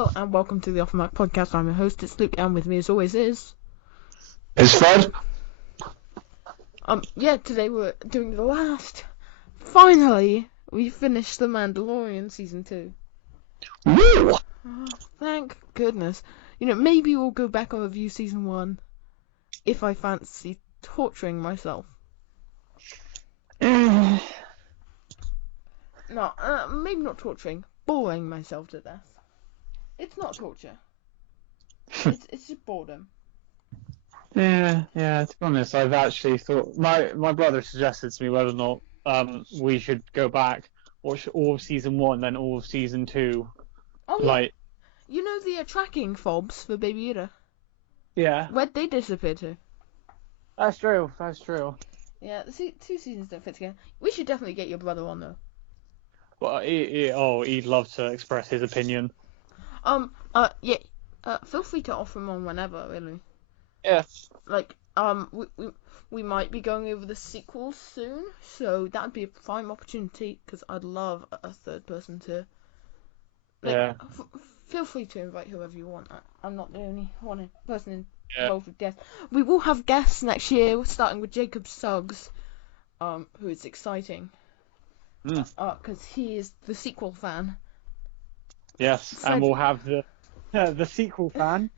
Hello and welcome to the OffTheMark podcast. I'm your host, it's Luke, and with me as always is... It's Fred. Today we're doing the last... Finally, we finished The Mandalorian Season 2. Woo! Oh, thank goodness. Maybe we'll go back and review Season 1 if I fancy torturing myself. No, maybe not torturing, boring myself to death. It's not torture. It's just boredom. Yeah. To be honest, I've actually thought my brother suggested to me whether or not we should go back, watch all of season 1, then all of season 2. Oh, yeah. You know the tracking fobs for Baby Yoda? Yeah. Where'd they disappear to? That's true. Yeah, the two seasons don't fit together. We should definitely get your brother on though. Well, he'd love to express his opinion. Feel free to offer him on whenever, really. Yeah. We might be going over the sequels soon, so that'd be a prime opportunity, because I'd love a third person to... Feel free to invite whoever you want. I'm not the only person involved with guests. We will have guests next year, starting with Jacob Suggs, who is exciting. Because he is the sequel fan. Yes, and we'll have the sequel fan,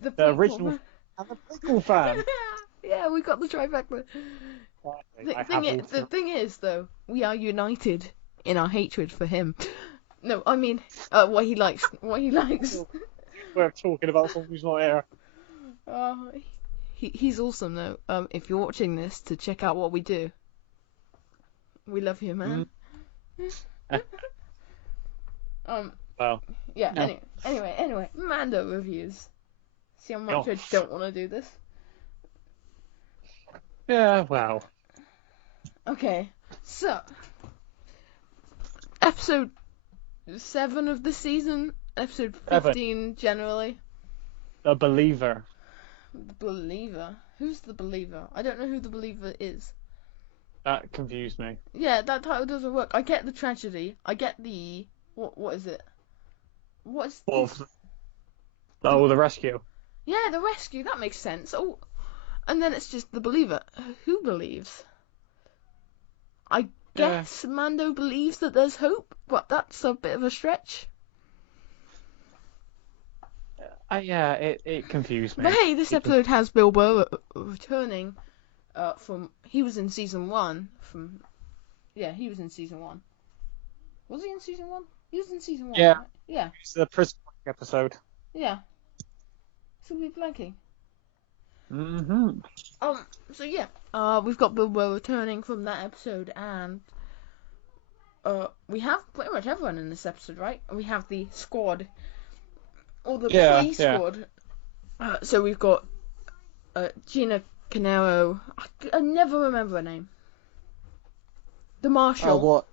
the original fan, and the prequel fan. Yeah, we got the trifecta. The thing is, though, we are united in our hatred for him. No, I mean, what he likes. We're talking about someone who's not here. He's awesome, though. If you're watching this, to check out what we do. We love you, man. Well. Yeah. No. Anyway, Mando reviews. See how much I don't want to do this. Yeah. Wow. Okay. So, episode 7 of the season. Episode 15 generally. The Believer. The Believer. Who's the Believer? I don't know who the Believer is. That confused me. Yeah, that title doesn't work. I get the tragedy. I get the... What is it? What's... the rescue. Yeah, the rescue. That makes sense. Oh, and then it's just the Believer. Who believes? I guess Mando believes that there's hope, but that's a bit of a stretch. It confused me. But hey, this episode has Bill Burr returning from... He was in season 1 from... Yeah, he was in season 1. Was he in season 1? He was in season 1. Yeah. Right? Yeah. It's the prison episode. Yeah. So we'll be blanking. So yeah. We've got Bill Burr returning from that episode, and we have pretty much everyone in this episode, right? We have the squad, or the pre-squad. So we've got Gina Carano. I never remember her name. The Marshal. Oh, what?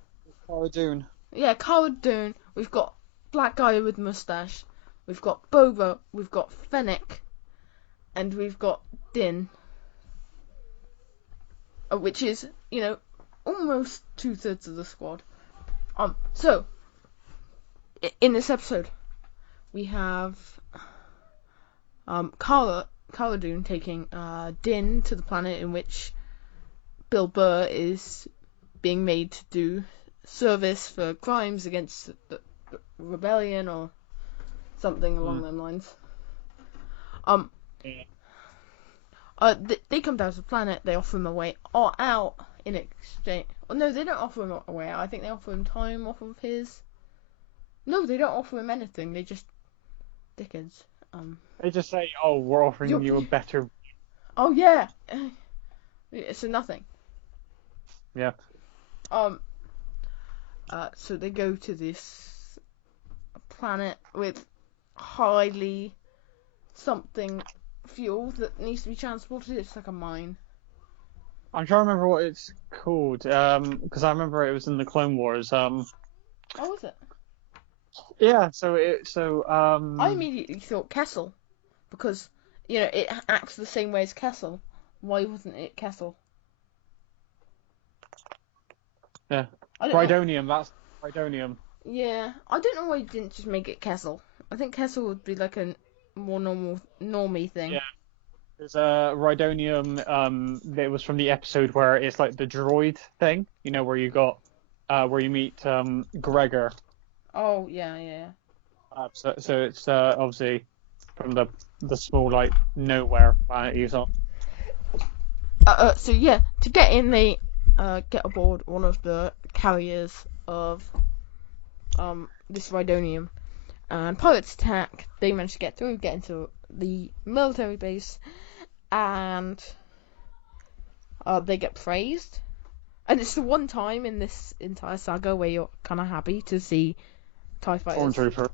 Cara Dune. Yeah, Cara Dune. We've got black guy with mustache. We've got Boba. We've got Fennec. And we've got Din. Which is, almost 2/3 of the squad. So, in this episode, we have Cara Dune taking Din to the planet in which Bill Burr is being made to do service for crimes against the rebellion or something along them lines. They come down to the planet. They offer him a way out in exchange. Oh, no, they don't offer him a way out. I think they offer him time off of his. No, they don't offer him anything. They just dickheads. They just say, "Oh, we're offering you a better." Oh yeah. So nothing. Yeah. So they go to this planet with highly something fuel that needs to be transported. It's like a mine. I'm trying to remember what it's called, because I remember it was in the Clone Wars. Oh, was it? Yeah. I immediately thought Kessel, because it acts the same way as Kessel. Why wasn't it Kessel? Yeah. Brydonium. That's Brydonium. Yeah, I don't know why you didn't just make it Kessel. I think Kessel would be like a more normie thing. Yeah. There's a Rhydonium. That was from the episode where it's like the droid thing. Where you got, where you meet Gregor. Oh yeah. So it's obviously from the small like nowhere planet he's on. So yeah, to get in, they get aboard one of the carriers of this Rhydonium, and pirates attack. They manage to get through, get into the military base, and they get praised. And it's the one time in this entire saga where you're kind of happy to see TIE fighters. Stormtrooper.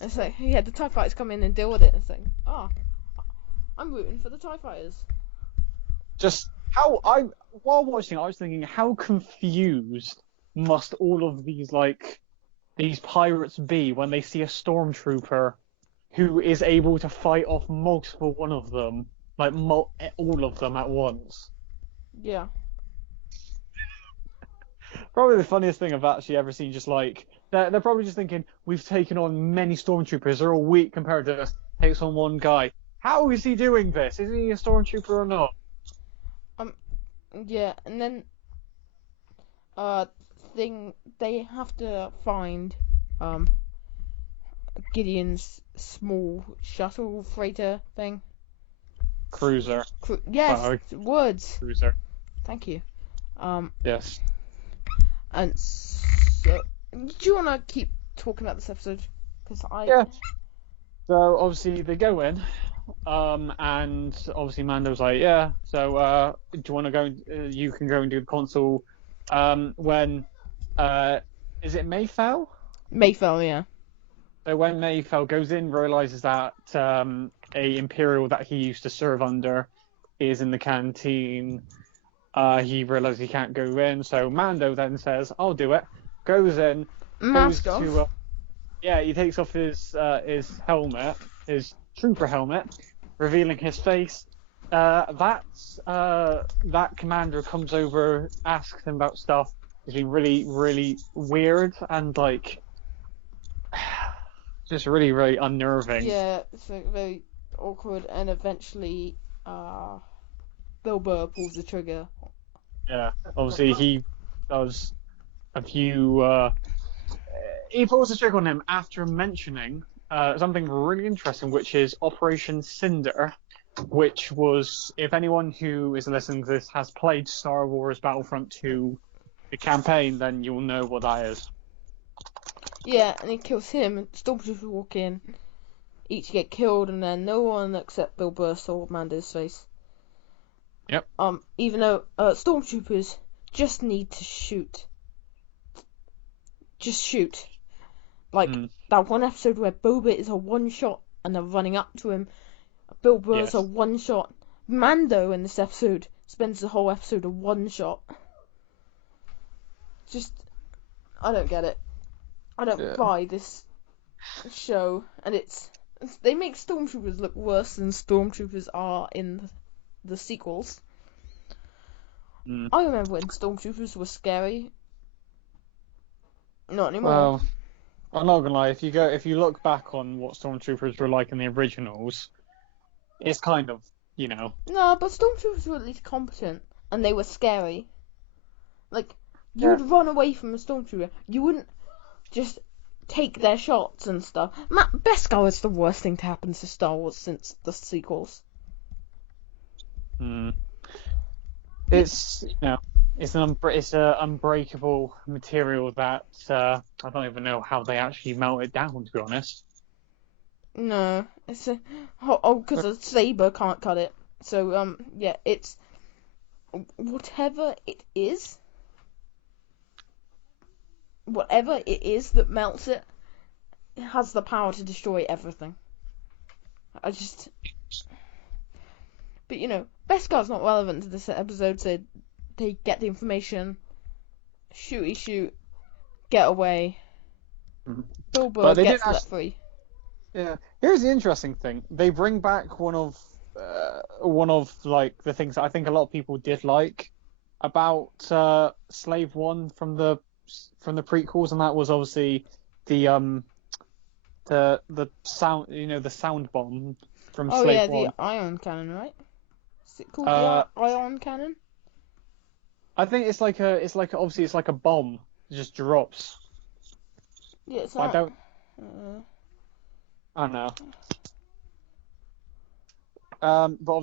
It's like, yeah, the TIE fighters come in and deal with it. It's like, I'm rooting for the TIE fighters. Just while watching, I was thinking, how confused must all of these pirates be when they see a stormtrooper who is able to fight off multiple one of them, like all of them at once. Yeah. Probably the funniest thing I've actually ever seen. Just like they're probably just thinking, we've taken on many stormtroopers. They're all weak compared to us. Takes on one guy. How is he doing this? Is he a stormtrooper or not? Yeah, and then they have to find Gideon's small shuttle freighter thing. Cruiser. Yes, words. Cruiser. Thank you. Yes. And so, do you want to keep talking about this episode? Yeah. So obviously they go in, and obviously Mando's like, yeah. So do you want to go? You can go and do the console. When is it Mayfell? Mayfell, yeah. So when Mayfell goes in, realizes that a Imperial that he used to serve under is in the canteen. He realizes he can't go in, so Mando then says, "I'll do it." Goes in, Mask goes off. to, he takes off his helmet, his trooper helmet, revealing his face. That commander comes over, asks him about stuff. It's been really, really weird and just really, really unnerving. Yeah, it's very awkward, and eventually, Bill Burr pulls the trigger. Yeah, obviously he does a few. He pulls the trigger on him after mentioning something really interesting, which is Operation Cinder, which was, if anyone who is listening to this has played Star Wars Battlefront 2, the campaign, then you'll know what that is. Yeah, and he kills him. Stormtroopers walk in, each get killed, and then no one except Bill Burr saw Mando's face. Yep. Even though stormtroopers just need to shoot. Just shoot. Like that one episode where Boba is a one shot and they're running up to him. Bill Burr's a one shot. Mando in this episode spends the whole episode a one shot. Just, I don't get it. I don't buy this show, and they make stormtroopers look worse than stormtroopers are in the sequels. I remember when stormtroopers were scary. Not anymore. Well, I'm not gonna lie. If you look back on what stormtroopers were like in the originals, it's kind of, No, but stormtroopers were at least competent, and they were scary. Like, you would run away from a stormtrooper. You wouldn't just take their shots and stuff. Beskar is the worst thing to happen to Star Wars since the sequels. It's it's an unbreakable material that I don't even know how they actually melt it down, to be honest. No, it's because a saber can't cut it. So it's whatever it is that melts it. It has the power to destroy everything. But Beskar's not relevant to this episode, so they get the information, shoot, get away. Bill Burr gets let free. Yeah, here's the interesting thing. They bring back one of like the things that I think a lot of people did like about Slave One from the prequels, and that was obviously the the sound, the sound bomb from Oh Slave yeah, 1. the ion cannon, right? Is it called Uh, the ion cannon? I think obviously it's like a bomb. It just drops. Yeah, it's But not. I don't know. But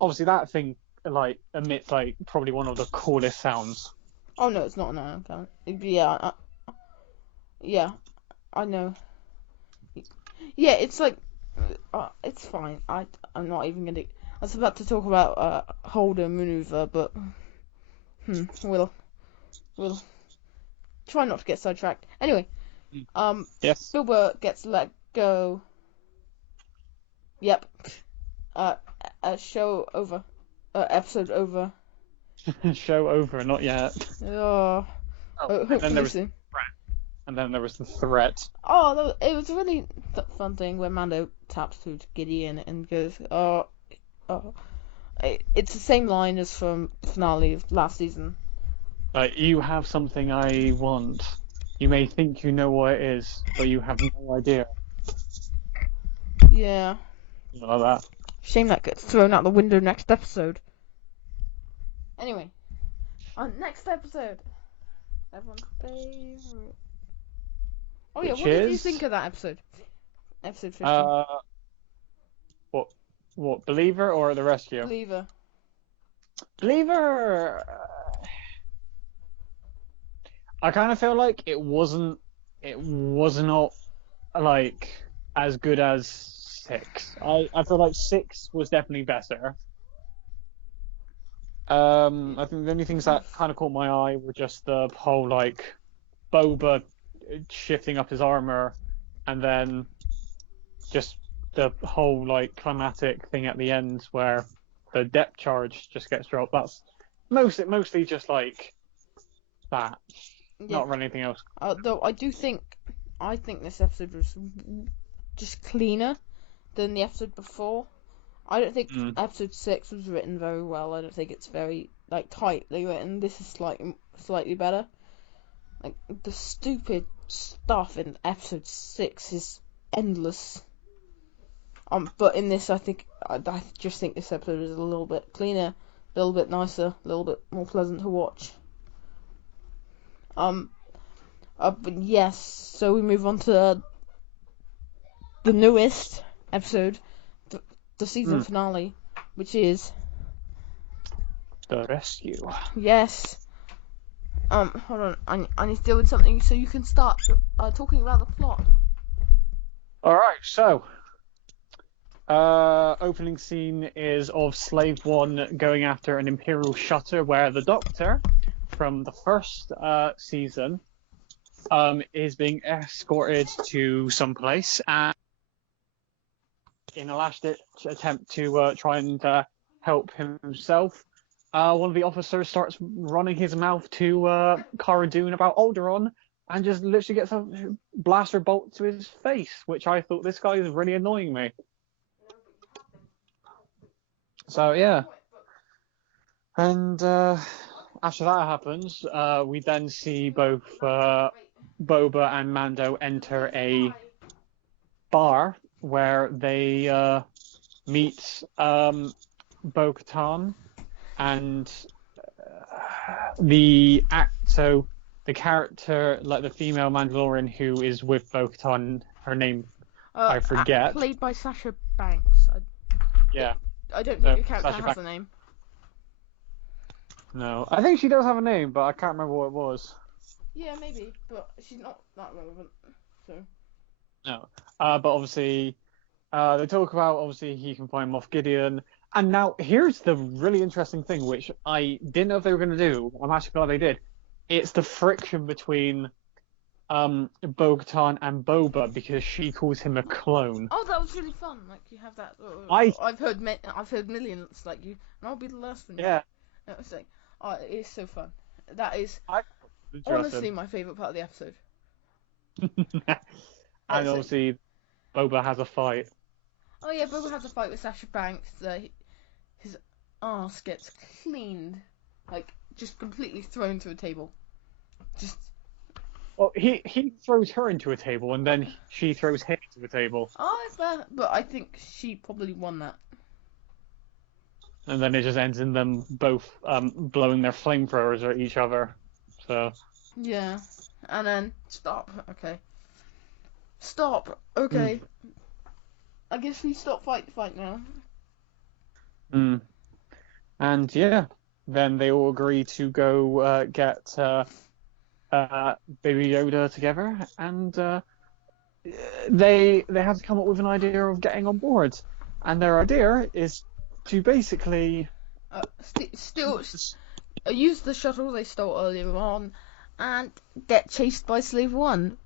obviously that thing like emits like probably one of the coolest sounds. Oh no, it's not an ion cannon. Yeah, yeah, I know. Yeah, it's like, it's fine. I'm not even gonna. I was about to talk about holder maneuver, but we'll try not to get sidetracked. Anyway, Yes. Bilbo gets let go. Yep. Uh, show over. Episode over. Show over, not yet. Oh, Oh, and then there hopefully was soon. the threat. Oh, it was a really fun thing where Mando taps to Gideon and goes, "Oh, oh." It's the same line as from the finale of last season. You have something I want. You may think you know what it is, but you have no idea. Yeah. Something like that. Shame that gets thrown out the window next episode. Anyway, on next episode, everyone's favorite. Oh yeah, Which what did you is think of that episode? Episode 15. what Believer or The Rescue? Believer. Believer. I kind of feel like it was not like as good as 6. I feel like 6 was definitely better. I think the only things that kind of caught my eye were just the whole like Boba shifting up his armor, and then just the whole like climatic thing at the end where the depth charge just gets dropped. That's mostly just like that. Yeah. Not really anything else. Though I think this episode was just cleaner than the episode before. I don't think episode 6 was written very well. I don't think it's very like tightly written. This is slightly better. Like the stupid stuff in episode 6 is endless. But in this, I just think this episode is a little bit cleaner, a little bit nicer, a little bit more pleasant to watch. But yes, so we move on to the newest episode, the season finale, which is The Rescue. Yes. Hold on, I need to deal with something so you can start talking about the plot. Alright, so opening scene is of Slave 1 going after an Imperial shutter where the Doctor from the first season is being escorted to some place, and in a last-ditch attempt to try and help himself, one of the officers starts running his mouth to Cara Dune about Alderaan, and just literally gets a blaster bolt to his face, which I thought, this guy is really annoying me. So yeah, and after that happens, we then see both Boba and Mando enter a bar where they meet Bo-Katan and the character, like the female Mandalorian who is with Bo-Katan, her name I forget. Played by Sasha Banks. Yeah. I don't think your character has a name. No, I think she does have a name, but I can't remember what it was. Yeah, maybe, but she's not that relevant. So. No, but obviously, they talk about obviously he can find Moff Gideon, and now here's the really interesting thing, which I didn't know if they were going to do. I'm actually glad they did. It's the friction between Bo-Katan and Boba, because she calls him a clone. Oh, that was really fun. Like you have that. I've heard millions like you, and I'll be the last one. Yeah. It was like, oh, it is so fun. That is honestly my favourite part of the episode. And obviously, Boba has a fight. Oh yeah, Boba has a fight with Sasha Banks. His arse gets cleaned, like just completely thrown to a table. Just Well, he throws her into a table, and then she throws him into a table, Oh, fair. But I think she probably won that. and then it just ends in them both blowing their flamethrowers at each other. So Yeah. And then stop. Okay. Stop. mm, Okay. I guess we stop fight now. mm. And yeah, then they all agree to go get Baby Yoda together, and they have to come up with an idea of getting on board, and their idea is to basically Still use the shuttle they stole earlier on, and get chased by Slave One.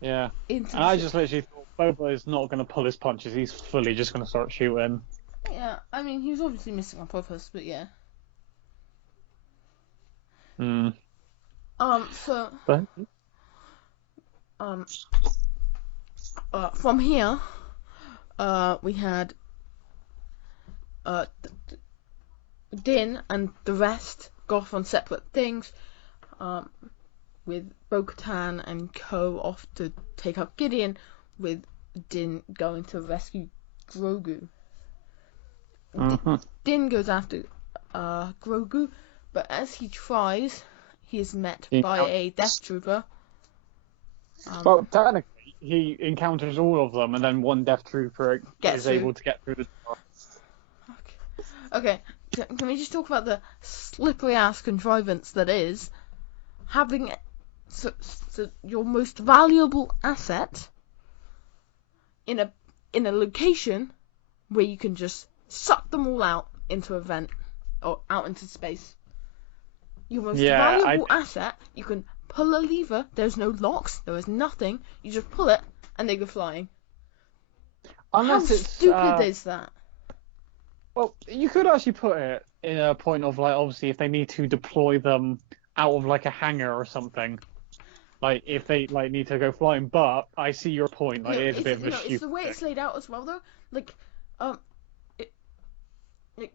yeah. Into And I just literally thought Boba is not going to pull his punches. He's fully just going to start shooting. Yeah, I mean he was obviously missing on purpose, but yeah. Mm. So But from here, we had Din and the rest go off on separate things, with Bo-Katan and Co off to take up Gideon, with Din going to rescue Grogu. Din goes after Grogu, but as he tries, he is met by a Death Trooper. Well, technically, he encounters all of them, and then one Death Trooper is able to get through the door. Okay, can we just talk about the slippery ass contrivance that is having so your most valuable asset in a location where you can just suck them all out into a vent or out into space. Your most valuable asset, you can pull a lever. There's no locks. There is nothing. You just pull it and they go flying. Unless How it's stupid is that? Well, you could actually put it in a point of like, obviously, if they need to deploy them out of like a hangar or something, like if they like need to go flying. But I see your point. Like, it's a bit of a stupid. It's the way it's laid out as well, though. Like,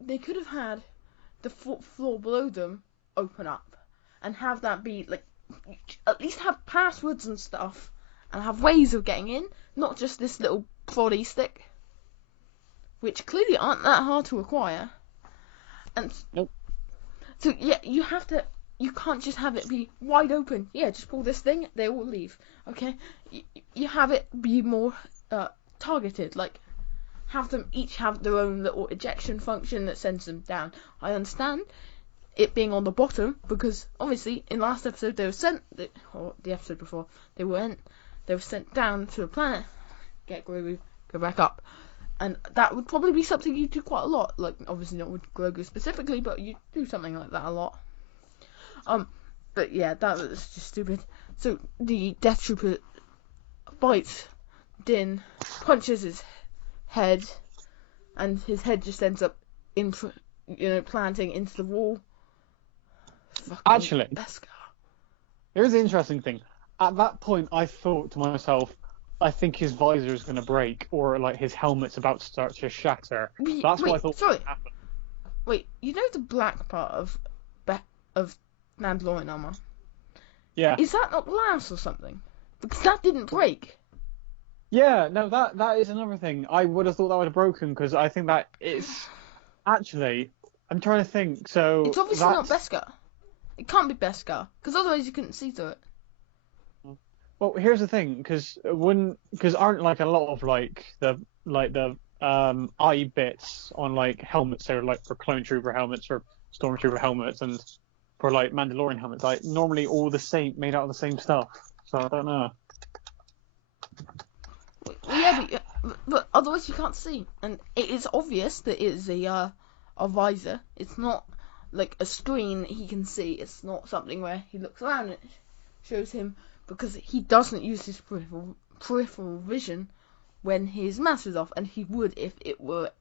they could have had the floor below them open up and have that be like, at least have passwords and stuff and have ways of getting in, not just this little proddy stick, which clearly aren't that hard to acquire. And nope. So yeah, you can't just have it be wide open. Yeah, just pull this thing, they all leave. Okay, you have it be more targeted, like have them each have their own little ejection function that sends them down. I understand it being on the bottom because obviously in last episode they were sent, or the episode before, they were sent down to a planet, get Grogu, go back up. And that would probably be something you do quite a lot. Like, obviously not with Grogu specifically, but you do something like that a lot. But yeah, that was just stupid. So the Death Trooper bites Din, punches his head, and his head just ends up planting into the wall. Actually, Beskar. Here's the interesting thing. At that point, I thought to myself, I think his visor is going to break, or like his helmet's about to start to shatter. That's what I thought would happen. Wait, you know the black part of Mandalorian armor? Yeah. Is that not glass or something? Because that didn't break. Yeah, no, that is another thing. I would have thought that would have broken because I think that it's actually. I'm trying to think. So it's obviously not Beskar. It can't be Beskar because otherwise you couldn't see through it. Well, here's the thing, because aren't like a lot of the eye bits on like helmets, they're like for clone trooper helmets or stormtrooper helmets, and for like Mandalorian helmets, like normally all the same, made out of the same stuff. So I don't know. Yeah, but otherwise you can't see, and it is obvious that it is a visor. It's not like a screen he can see. It's not something where he looks around and it shows him. Because he doesn't use his peripheral vision when his mask is off, and he would if it were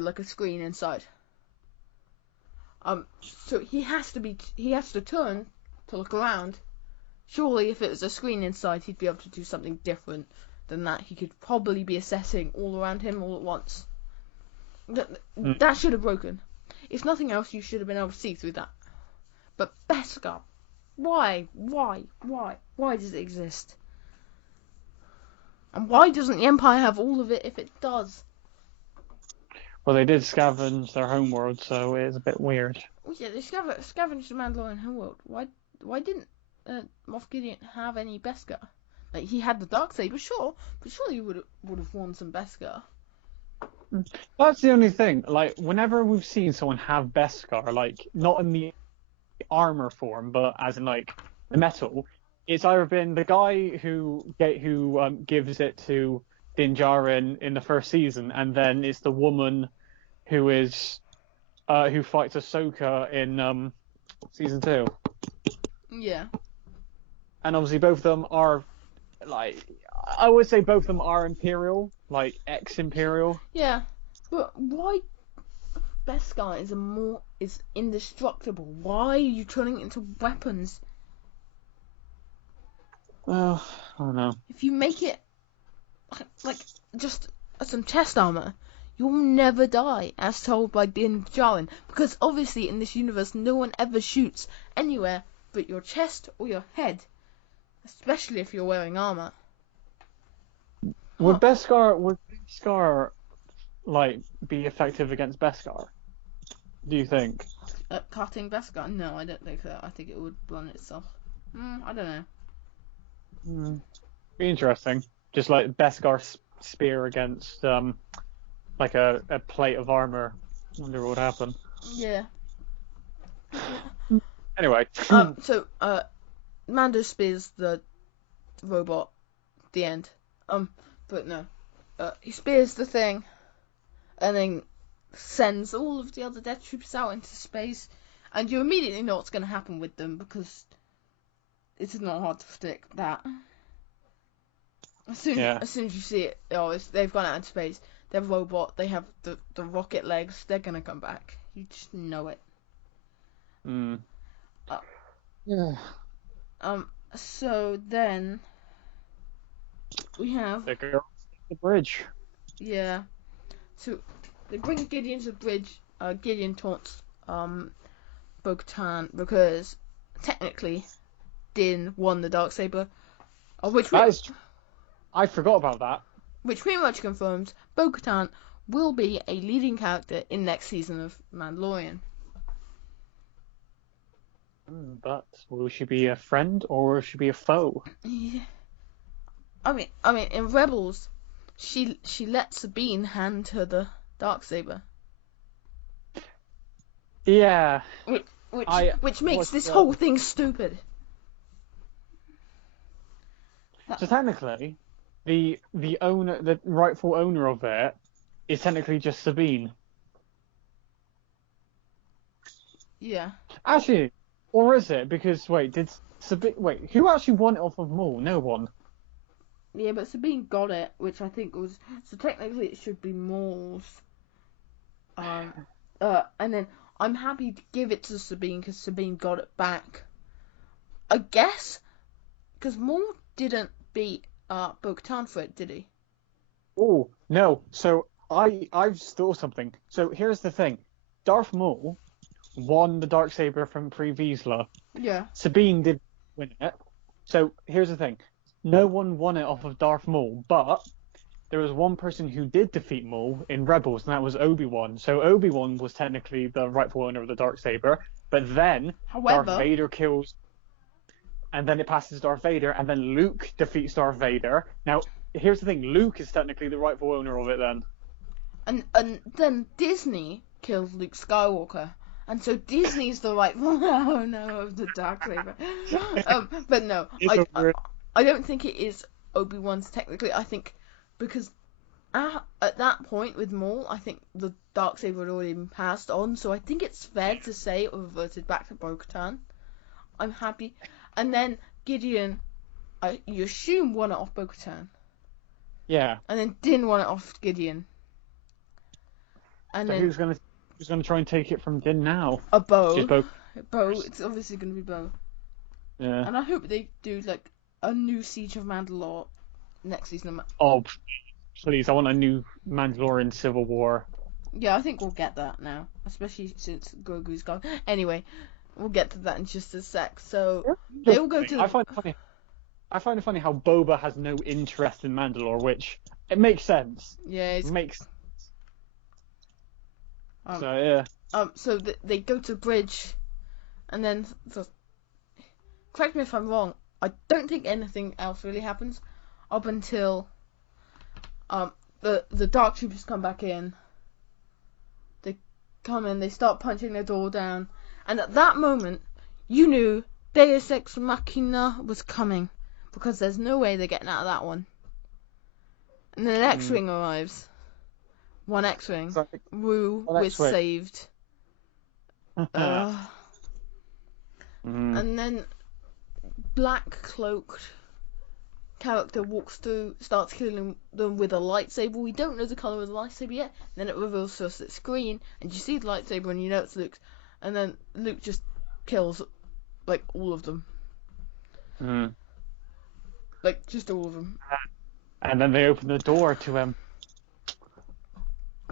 like a screen inside. So he has to turn to look around. Surely, if it was a screen inside, he'd be able to do something different than that. He could probably be assessing all around him all at once. That should have broken. If nothing else, you should have been able to see through that. But Beskar, Why? Why does it exist? And why doesn't the Empire have all of it if it does? Well, they did scavenge their homeworld, so it's a bit weird. Oh, yeah, they scavenged the Mandalorian homeworld. Why didn't Moff Gideon have any Beskar? Like, he had the Darksaber, sure, but surely he would have won some Beskar. That's the only thing. Like, whenever we've seen someone have Beskar, like, not in the armor form, but as in, like, the metal, it's either been the guy who gives it to Din Djarin in the first season, and then it's the woman who is who fights Ahsoka in season 2. Yeah. And obviously both of them are, like, I would say both of them are Imperial, like ex-Imperial. Yeah, but why Beskar is indestructible? Why are you turning it into weapons? Well, I don't know. If you make it like just some chest armor, you'll never die, as told by Din Djarin. Because obviously in this universe, no one ever shoots anywhere but your chest or your head, especially if you're wearing armor. Would Beskar like be effective against Beskar? Do you think? Cutting Beskar? No, I don't think so. I think it would blunt itself. I don't know. Be interesting. Just like Beskar spear against like a plate of armor. Wonder what would happen. Yeah. Anyway. So Mando spears the robot. The end. But no. He spears the thing, and then sends all of the other Death Troopers out into space, and you immediately know what's going to happen with them because it's not hard to predict that. As soon as you see it, they've gone out into space. They're a robot. They have the rocket legs. They're gonna come back. You just know it. Yeah. So then we have the girl at the bridge. Yeah. So they bring Gideon to the bridge. Gideon taunts Bo-Katan because technically Din won the Darksaber. I forgot about that. Which pretty much confirms Bo-Katan will be a leading character in next season of Mandalorian. But will she be a friend or will she be a foe? Yeah. I mean, in Rebels, she let Sabine hand her the Darksaber. Yeah. Which makes this whole thing stupid. So technically, the rightful owner of it is technically just Sabine. Yeah. Actually, or is it? Because who actually won it off of Maul? No one. Yeah, but Sabine got it, which I think was so technically it should be Maul's. And then I'm happy to give it to Sabine because Sabine got it back. I guess because Maul didn't beat Bo-Katan for it, did he? Oh no! So I've thought something. So here's the thing: Darth Maul won the Darksaber from Pre Vizsla. Yeah. Sabine did win it. So here's the thing: no one won it off of Darth Maul, but there was one person who did defeat Maul in Rebels, and that was Obi-Wan. So Obi-Wan was technically the rightful owner of the Darksaber, but then Darth Vader kills, and then it passes to Darth Vader, and then Luke defeats Darth Vader. Now, here's the thing: Luke is technically the rightful owner of it then. And then Disney kills Luke Skywalker. And so Disney's the rightful owner of the Darksaber. But no, I don't think it is Obi-Wan's technically. I think because at that point with Maul, I think the Darksaber had already been passed on. So I think it's fair to say it reverted back to Bo-Katan. I'm happy. And then Gideon, you assume won it off Bo-Katan. Yeah. And then Din won it off Gideon. And so then who's gonna try and take it from Din now? A Bo. Bo. It's obviously gonna be Bo. Yeah. And I hope they do like a new Siege of Mandalore next season. Oh, please! I want a new Mandalorian Civil War. Yeah, I think we'll get that now, especially since Grogu's gone. Anyway, we'll get to that in just a sec. So Yeah. they all go to. I find it funny how Boba has no interest in Mandalore, which it makes sense. Yeah. It makes. So yeah. So they go to the bridge, and then correct me if I'm wrong. I don't think anything else really happens up until the Dark Troopers come back in. They come in, they start punching their door down, and at that moment, you knew Deus Ex Machina was coming, because there's no way they're getting out of that one. And then an X-Wing arrives. One X-Wing. Woo was saved. And then black cloaked character walks through, starts killing them with a lightsaber. We don't know the color of the lightsaber yet. Then it reveals to us that it's green, and you see the lightsaber and you know it's Luke's. And then Luke just kills like all of them. Like just all of them. And then they open the door to him.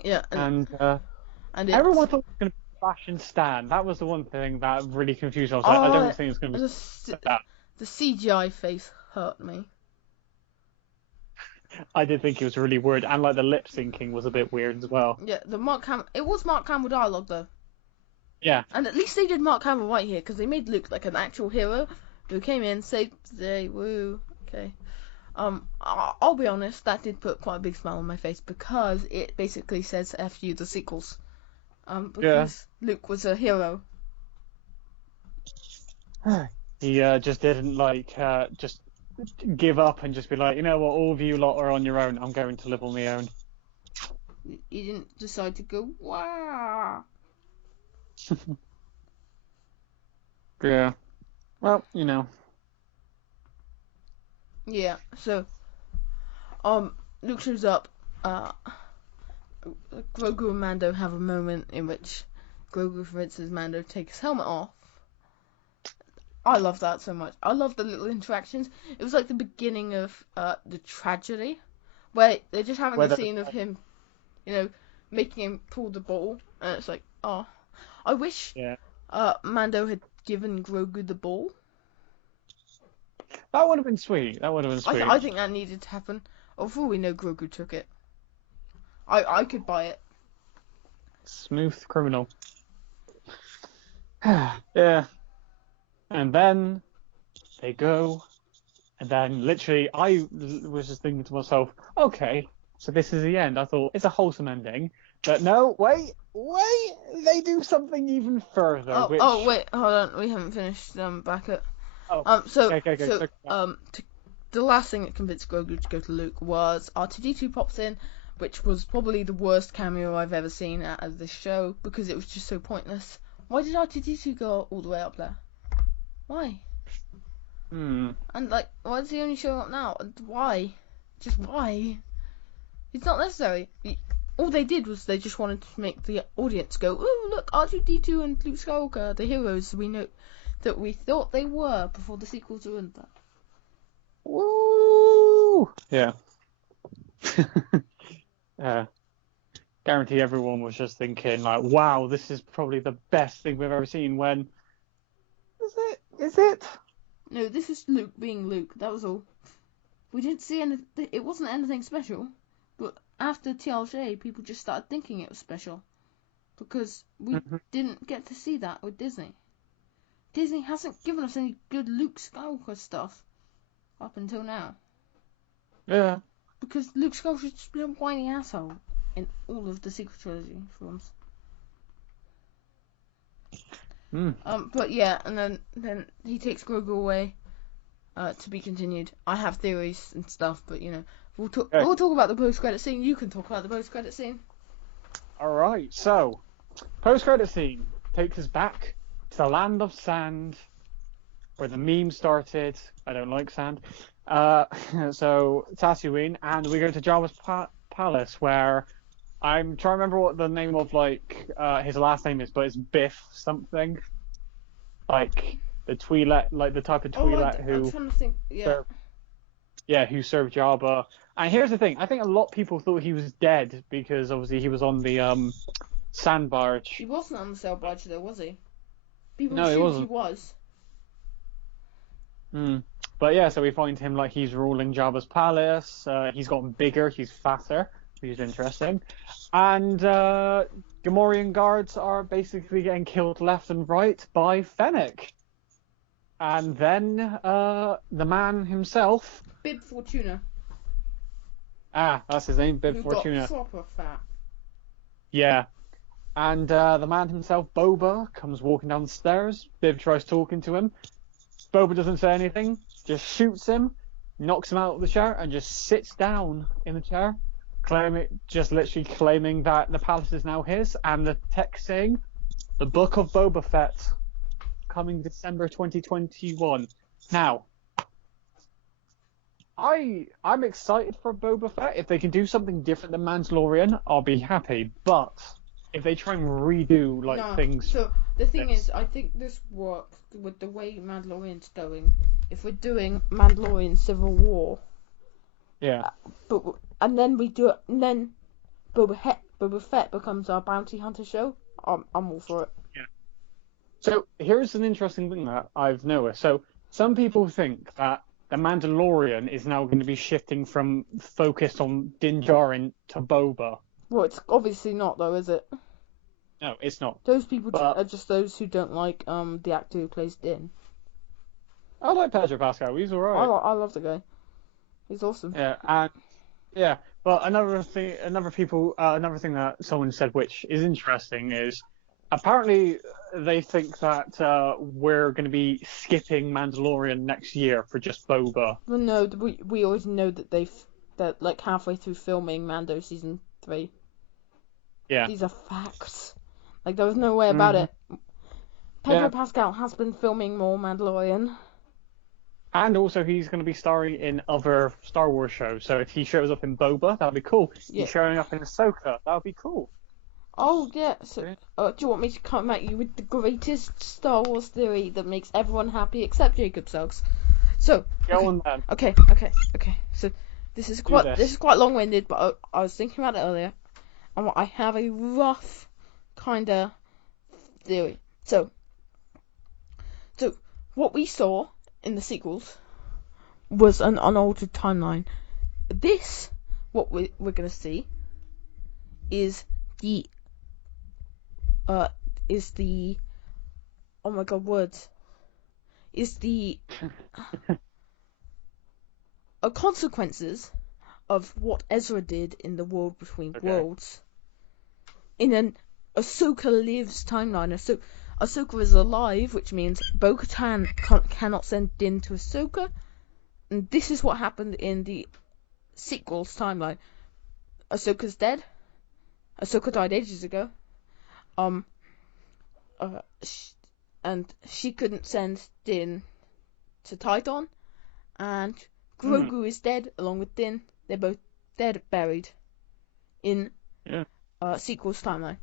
Yeah. And everyone thought it was going to be Sebastian Stan. That was the one thing that really confused me. I was like, I don't think it's going to be that. The CGI face hurt me. I did think it was really weird, and like the lip syncing was a bit weird as well. Yeah, it was Mark Hamill dialogue though. Yeah. And at least they did Mark Hamill right here, because they made Luke like an actual hero who came in, saved the day, woo. Okay. I'll be honest, that did put quite a big smile on my face, because it basically says F you the sequels. Because Luke was a hero. He just didn't just give up and just be like, you know what, all of you lot are on your own. I'm going to live on my own. He didn't decide to go, wow. Yeah. Well, you know. Yeah, so Luke shows up, Grogu and Mando have a moment in which Grogu convinces Mando to take his helmet off. I love that so much. I love the little interactions. It was like the beginning of the tragedy, where they're just having a scene of him, making him pull the ball, and it's like, oh, I wish Mando had given Grogu the ball. That would have been sweet. I think that needed to happen. For all we know, Grogu took it. I could buy it. Smooth criminal. Yeah. And then they go, and then literally I was just thinking to myself, okay, so this is the end. I thought it's a wholesome ending, but no, wait, they do something even further. Oh, wait, hold on, we haven't finished back at. Okay. The last thing that convinced Grogu to go to Luke was R2-D2 pops in, which was probably the worst cameo I've ever seen out of this show, because it was just so pointless. Why did R2-D2 go all the way up there? Why? And why does he only show up now? And why? Just why? It's not necessary. All they did was they just wanted to make the audience go, "Oh, look, R2-D2 and Luke Skywalker, the heroes we know that we thought they were before the sequels ruined that." Woo! Yeah. Guarantee everyone was just thinking like, "Wow, this is probably the best thing we've ever seen." When is it? No, this is Luke being Luke. That was all. We didn't see anything. It wasn't anything special. But after TLJ, people just started thinking it was special, because we didn't get to see that with Disney. Disney hasn't given us any good Luke Skywalker stuff up until now. Yeah. Because Luke Skywalker's just been a whiny asshole in all of the sequel trilogy films. But yeah, and then he takes Grogu away, to be continued. I have theories and stuff, but we'll talk about the post-credit scene. You can talk about the post-credit scene. Alright, so post-credit scene takes us back to the land of sand, where the meme started. I don't like sand. So Tatooine, and we go to Jabba's palace, where I'm trying to remember what the name of his last name is, but it's Biff something. Like the Twi'lek, like the type of Twi'lek who. I'm trying to think. Yeah. Who served Jabba. And here's the thing: I think a lot of people thought he was dead because obviously he was on the sand barge. He wasn't on the sail barge though, was he? People No, he assumed he wasn't. was. But yeah, so we find him like he's ruling Jabba's palace. He's gotten bigger, he's fatter, which is interesting. And Gamorrean guards are basically getting killed left and right by Fennec. And then the man himself. Bib Fortuna. That's his name, Bib Who Fortuna. got proper fat. Yeah. And the man himself, Boba, comes walking down the stairs. Bib tries talking to him. Boba doesn't say anything, just shoots him, knocks him out of the chair, and just sits down in the chair, literally claiming that the palace is now his, and the text saying, "The Book of Boba Fett, coming December 2021." Now, I'm excited for Boba Fett. If they can do something different than Mandalorian, I'll be happy. But if they try and redo things, so the thing is, I think this works with the way Mandalorian's going. If we're doing Mandalorian Civil War, yeah, and then we do it, and then Boba Fett becomes our bounty hunter show. I'm all for it. Yeah. So here's an interesting thing that I've noticed. So some people think that the Mandalorian is now going to be shifting from focused on Din Djarin to Boba. Well, it's obviously not, though, is it? No, it's not. Those people are just those who don't like the actor who plays Din. I like Pedro Pascal. He's alright. I love the guy. He's awesome. Yeah, but another thing that someone said, which is interesting, is apparently they think that we're going to be skipping Mandalorian next year for just Boba. Well, no, we already know that like halfway through filming Mando season 3. Yeah. These are facts. Like there was no way about it. Pedro Pascal has been filming more Mandalorian. And also he's going to be starring in other Star Wars shows. So if he shows up in Boba, that'll be cool. Yeah. He's showing up in Ahsoka, that'll be cool. Oh yeah. So do you want me to come at you with the greatest Star Wars theory that makes everyone happy except Jacob Suggs? So go on then. Okay. So this is quite long-winded, but I was thinking about it earlier, and I have a rough kind of theory. So what we saw in the sequels was an unaltered timeline. What we're gonna see is the oh my god, words, is the consequences of what Ezra did in the World Between Worlds in an Ahsoka Lives timeline. Ahsoka is alive, which means Bo-Katan cannot send Din to Ahsoka, and this is what happened in the sequels timeline. Ahsoka's dead. Ahsoka died ages ago. And she couldn't send Din to Titan, and Grogu is dead along with Din. They're both dead, buried in sequels timeline.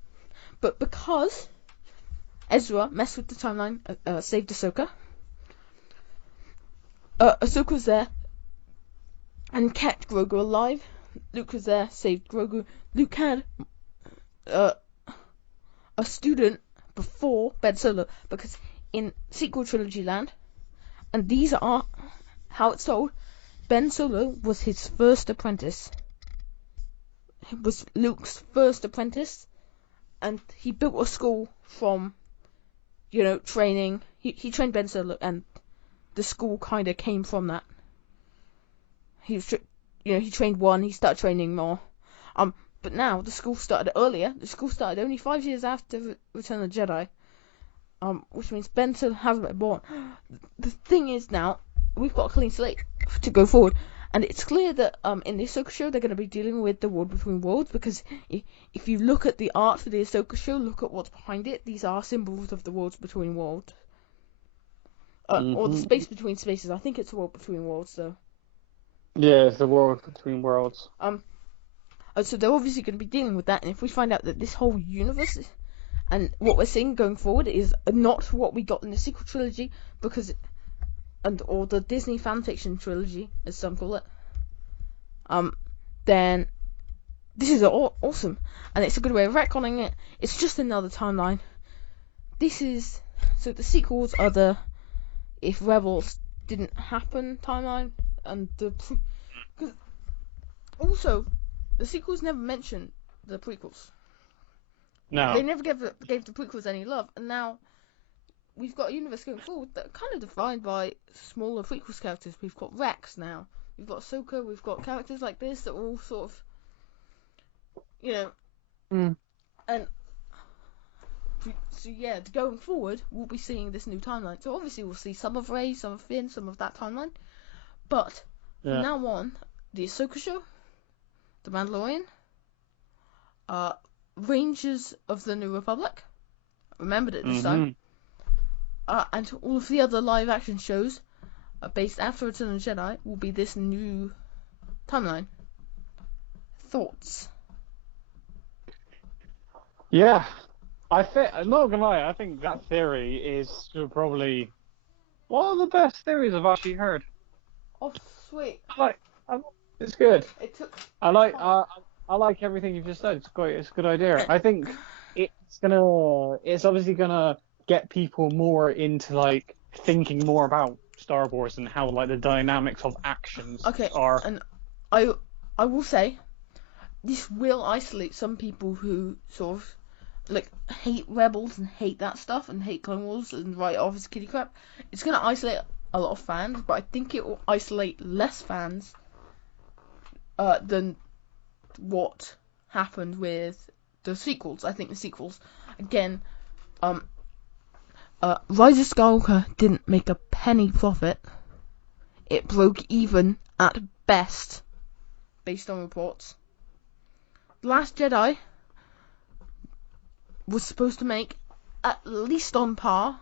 But because Ezra messed with the timeline, saved Ahsoka, Ahsoka was there and kept Grogu alive. Luke was there, saved Grogu. Luke had a student before Ben Solo, because in sequel trilogy land, and these are how it's told, Ben Solo was his first apprentice. It was Luke's first apprentice, and he built a school from, training. He trained Ben Solo, and the school kind of came from that. He trained one, he started training more. But now the school started earlier. The school started only 5 years after Return of the Jedi. Which means Ben Solo hasn't been born. The thing is now, we've got a clean slate to go forward, and it's clear that in the Ahsoka show they're going to be dealing with the World Between Worlds, because if you look at the art for the Ahsoka show, look at what's behind it. These are symbols of the Worlds Between Worlds, or the space between spaces. I think it's the World Between Worlds, though. Yeah, it's the World Between Worlds. So they're obviously going to be dealing with that, and if we find out that this whole universe and what we're seeing going forward is not what we got in the sequel trilogy, or the Disney fanfiction trilogy, as some call it, then this is awesome, and it's a good way of retconning it. It's just another timeline. So the sequels are the if Rebels didn't happen timeline, and because also the sequels never mention the prequels. No. They never gave the prequels any love, and now we've got a universe going forward that are kind of defined by smaller prequels characters. We've got Rex now, we've got Ahsoka, we've got characters like this that are all sort of, and so yeah, going forward, we'll be seeing this new timeline. So obviously we'll see some of Rey, some of Finn, some of that timeline, but from now on, the Ahsoka show, the Mandalorian, Rangers of the New Republic, remembered it this time, and all of the other live action shows based after Return of the Jedi will be this new timeline. Thoughts? Yeah, I'm not gonna lie, I think that theory is probably one of the best theories I've actually heard. Oh, sweet. It's good. It took. I like everything you've just said. It's a good idea. I think it's obviously gonna get people more into like thinking more about Star Wars and how like the dynamics of actions are. And I will say this will isolate some people who sort of like hate Rebels and hate that stuff and hate Clone Wars and write it off as kiddie crap. It's gonna isolate a lot of fans, but I think it will isolate less fans than what happened with the sequels. I think the sequels, again, Rise of Skywalker didn't make a penny profit. It broke even at best, based on reports. The Last Jedi was supposed to make at least on par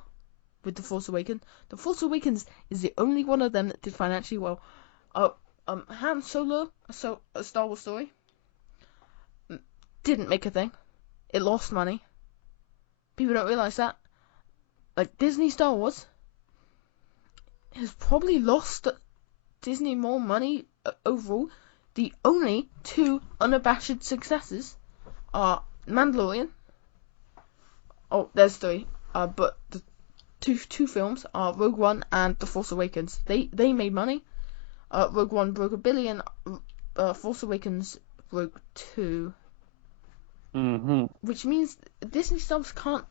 with The Force Awakens. The Force Awakens is the only one of them that did financially well. Han Solo, a Star Wars story, didn't make a thing. It lost money. People don't realize that. Like, Disney Star Wars has probably lost Disney more money overall. The only two unabashed successes are Mandalorian. Oh, there's three. But the two films are Rogue One and The Force Awakens. They made money. Rogue One broke $1 billion. Force Awakens broke $2 billion. Which means Disney stars can't.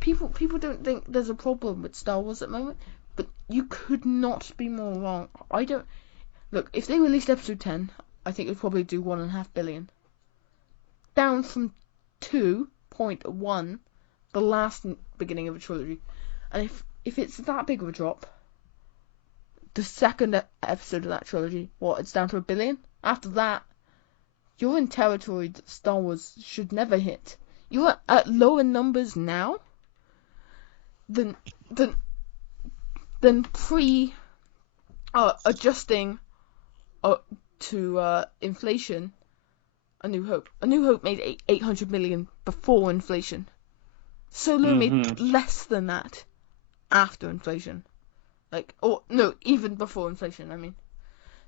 People don't think there's a problem with Star Wars at the moment, but you could not be more wrong. I don't look. If they released Episode 10, I think it'd probably do $1.5 billion, down from 2.1, the last beginning of a trilogy. And if it's that big of a drop, the second episode of that trilogy, it's down to $1 billion. After that, you're in territory that Star Wars should never hit. You're at lower numbers now than pre adjusting to inflation. A New Hope. A New Hope made $800 million before inflation. Solo made less than that after inflation. Even before inflation. I mean,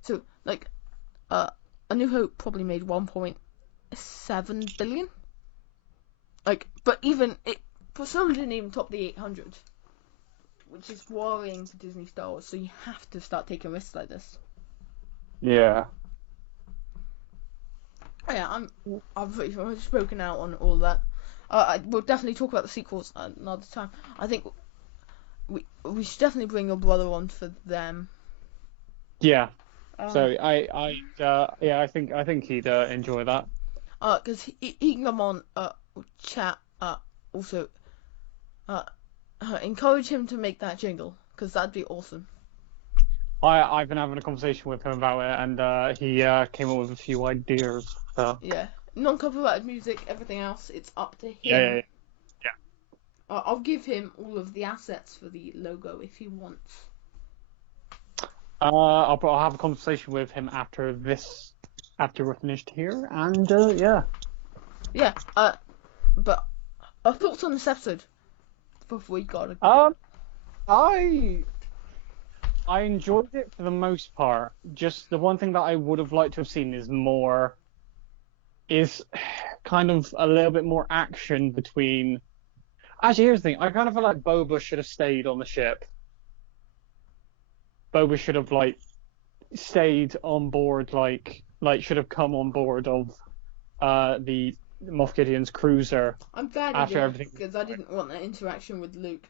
so A New Hope probably made $1.7 billion. But even Solo didn't even top the 800, which is worrying to Disney Star Wars. So you have to start taking risks like this. Yeah. Yeah, I'm pretty sure I've spoken out on all that. We'll definitely talk about the sequels another time. I think we should definitely bring your brother on for them. Yeah. So I think he'd enjoy that. Because he can come on chat. Also, encourage him to make that jingle, because that'd be awesome. I've been having a conversation with him about it, and he came up with a few ideas. So. Yeah, non-copyrighted music, everything else, it's up to him. Yeah. I'll give him all of the assets for the logo if he wants. I'll have a conversation with him after we're finished here, and yeah. Yeah. But our thoughts on this episode before we got. I enjoyed it for the most part. Just the one thing that I would have liked to have seen is kind of a little bit more action between. Actually, here's the thing. I kind of feel like Boba should have stayed on the ship. Boba should have like stayed on board, like should have come on board of the Moff Gideon's cruiser I'm glad he after did, everything. because I didn't want that interaction with Luke.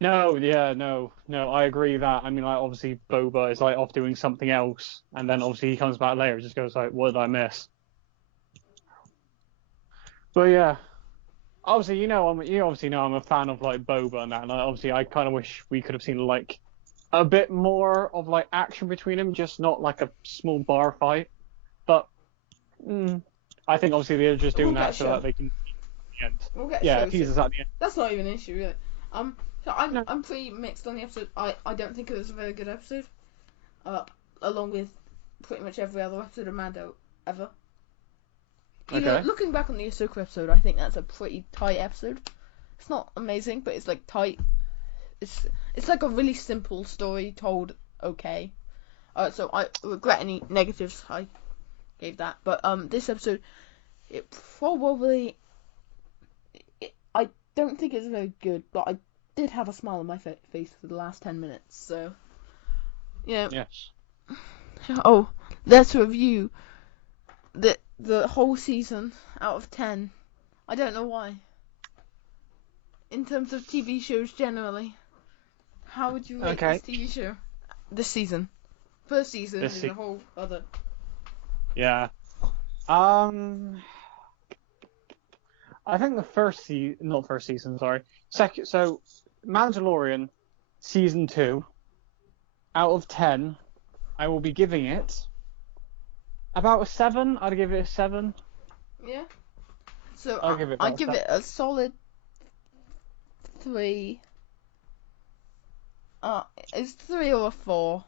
No, yeah, no, I agree with that. I mean, like, obviously Boba is like off doing something else, and then obviously he comes back later and just goes like, "What did I miss?" But yeah, obviously, you obviously know I'm a fan of like Boba and that, and obviously I kind of wish we could have seen like a bit more of like action between them, just not like a small bar fight. But I think obviously they're just doing that so that they can the end. We'll get Yeah, shows. teasers at the end. That's not even an issue, really. So I'm No. I'm pretty mixed on the episode. I don't think it was a very good episode. Along with pretty much every other episode of Mando ever. Okay. Looking back on the Ahsoka episode, I think that's a pretty tight episode. It's not amazing, but it's like tight. It's like a really simple story told okay. So I regret any negatives I gave that, but this episode, it probably, I don't think it's very good, but I did have a smile on my face for the last 10 minutes. So yeah. Yes. Oh, let's review the whole season out of 10. I don't know why. In terms of TV shows generally, how would you rate this TV show? This season. First season is a whole other. Yeah. I think the not first season, sorry. Second, so Mandalorian season 2 out of 10, I will be giving it about a 7. I'd give it a 7. Yeah. So I'd give it a solid 3. It's 3 or a 4.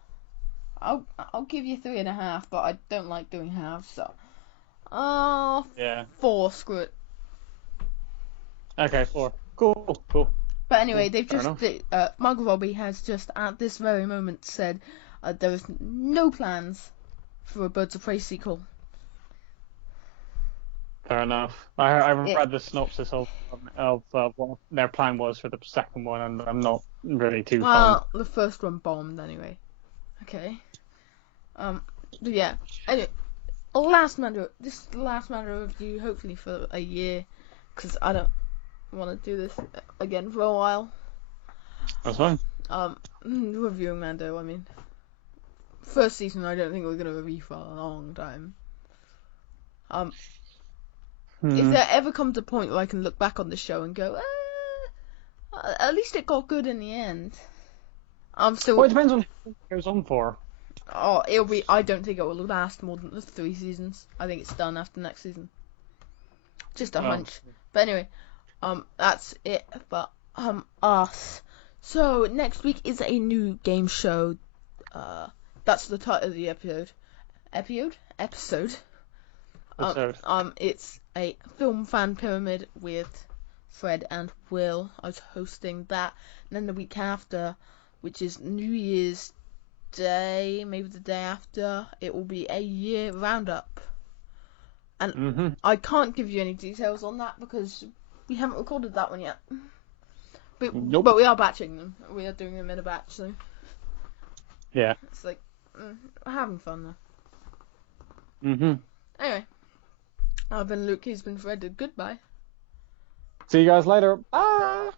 I'll give you 3.5, but I don't like doing halves, so. Yeah. 4. Screw it. Okay, 4. Cool. But anyway, they've just Margot Robbie has just at this very moment said there is no plans for a Birds of Prey sequel. Fair enough. I read the synopsis of what their plan was for the second one, and I'm not really too fond. Well, the first one bombed anyway. Okay. But yeah. Anyway, this is the last Mando review, hopefully for a year, because I don't want to do this again for a while. That's fine. Reviewing Mando, I mean, first season, I don't think we're gonna review for a long time. If there ever comes a point where I can look back on the show and go, at least it got good in the end. Well, it depends on how it goes on for. Oh, I don't think it will last more than 3 seasons. I think it's done after next season. Just a hunch. But anyway, that's it for us. So next week is a new game show. That's the title of the episode. Episode. It's a film fan pyramid with Fred and Will. I was hosting that, and then the week after, which is New Year's Day, maybe the day after, it will be a year roundup. And I can't give you any details on that because we haven't recorded that one yet. But we are batching them. We are doing them in a batch, so yeah, it's like having fun though. Anyway, I've been Luke. He's been Fred. Goodbye. See you guys later. Bye.